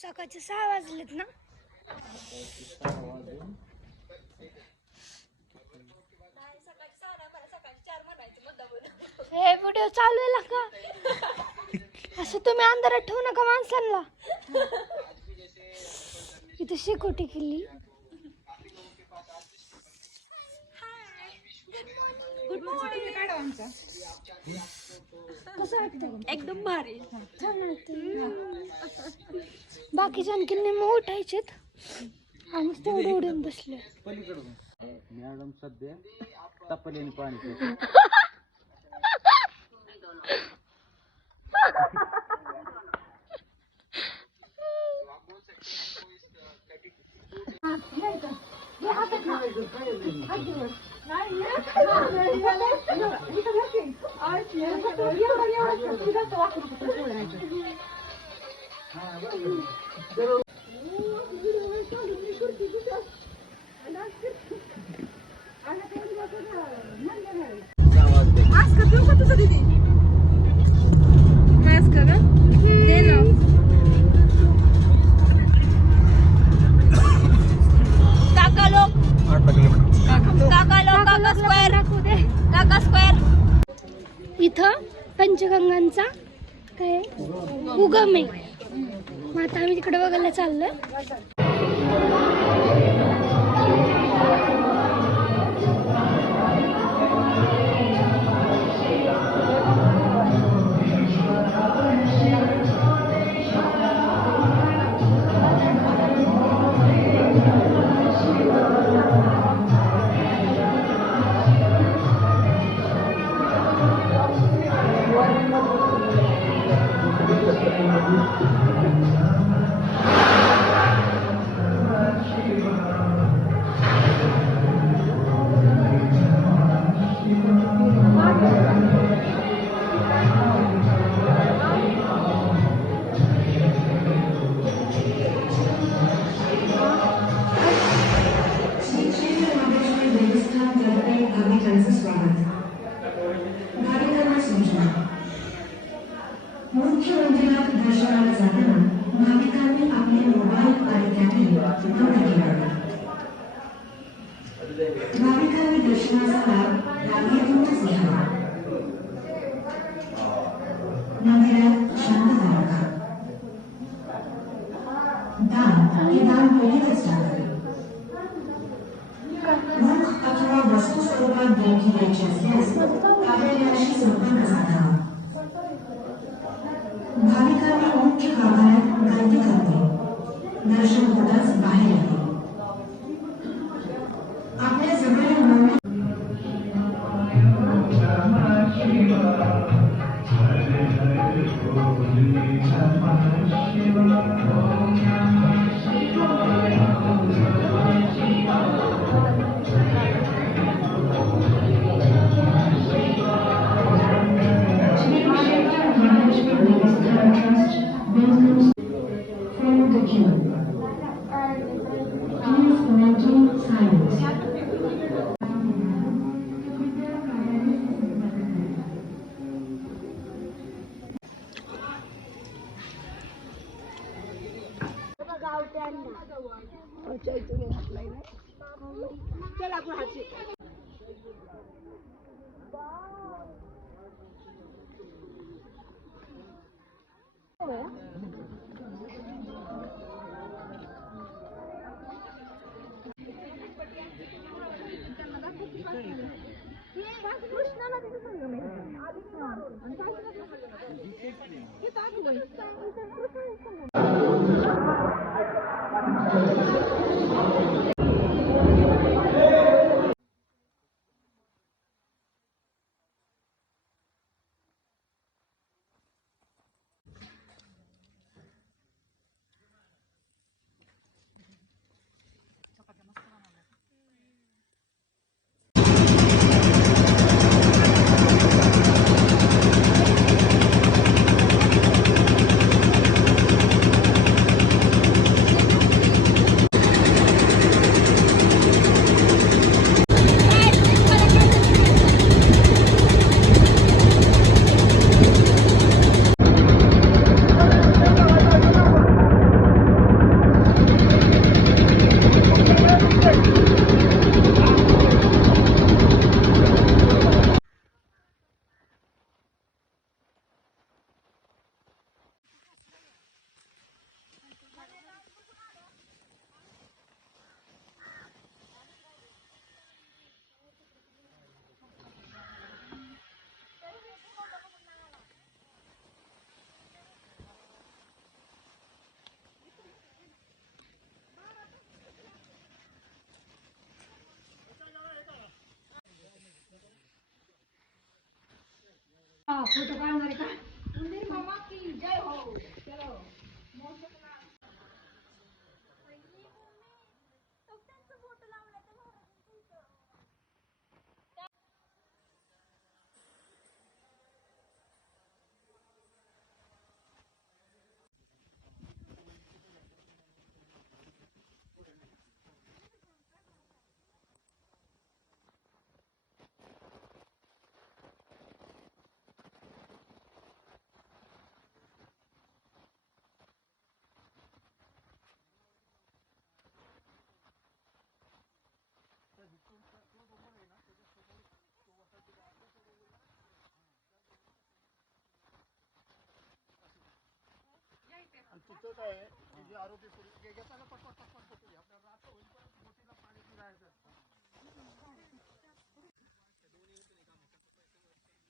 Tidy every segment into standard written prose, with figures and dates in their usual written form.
सकाळचे 6 वाजलेत ना. हे व्हिडिओ चालू आहे का असं तुम्ही अंधारात ठेवू नका माणसांना. इथे शेकोटी केली. Good morning. कसं वाटतं? एकदम भारी, छान वाटतं. बाकीच्या आणखी मग उठायचेत. आम्ही तेवढे उडून बसले. मॅडम सध्या तपलेने पाणी इथं पंचगंगांचा काय उगम आहे. मग आता आम्ही तिकडे बघायला चाललोय. मुख्य मंदिरात दर्शनाला जाताना भाविकांनी आपले मोबाईल आणि कॅमेरे बंद ठेवावे. भाविकांनी दर्शनाचा लाभ रांगेतूनच घ्यावा. मंदिरात शांतता राखा. दान हे दान वेळीच टाकावे. मुख अथवा वस्तू स्वरूपात देणगी द्यायची असल्यास कार्यालयाशी संपर्क साधावा. भाविकांनी मुख्य गाभाऱ्यात गर्दी करते. दर्शन होताच बाहेर येते. आपल्या जवळील नवमी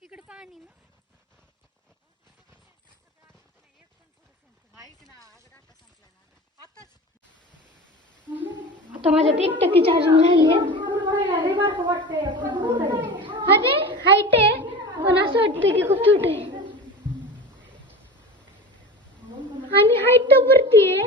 इकडे पाणी ना. आता माझ्यात 1% चार्जिंग झाली आहे. अरे हाईट आहे पण असं वाटतं की खूप छोट आहे आणि हाईट तर वरती आहे.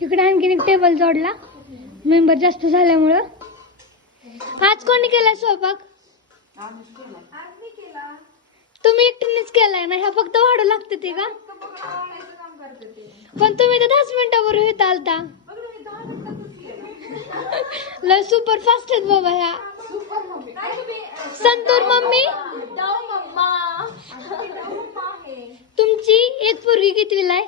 इकडे आणखीन एक टेबल जोडला मेंबर जास्त झाल्यामुळं. आज कोणी केला स्वयंपाक? तुम्ही एकटीनेच केलाय ना? ह्या फक्त वाढू लागते ते का? पण तुम्ही तर 10 मिनिटावर येत आलता. लय सुपर फास्ट आहेत बाबा ह्या. संतूर मम्मी तुमची एक पोरगी कितवीला आहे?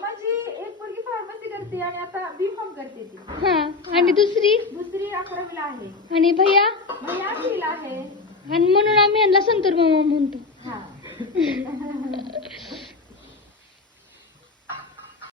माझी एक पोरगी फार्मसी करते आणि आता B.Pharm करते ती. हा आणि दुसरी 11वीला आहे. आणि भैया 8वीला आहे. आणि म्हणून आम्ही यांना संतूर मामा म्हणतो. हा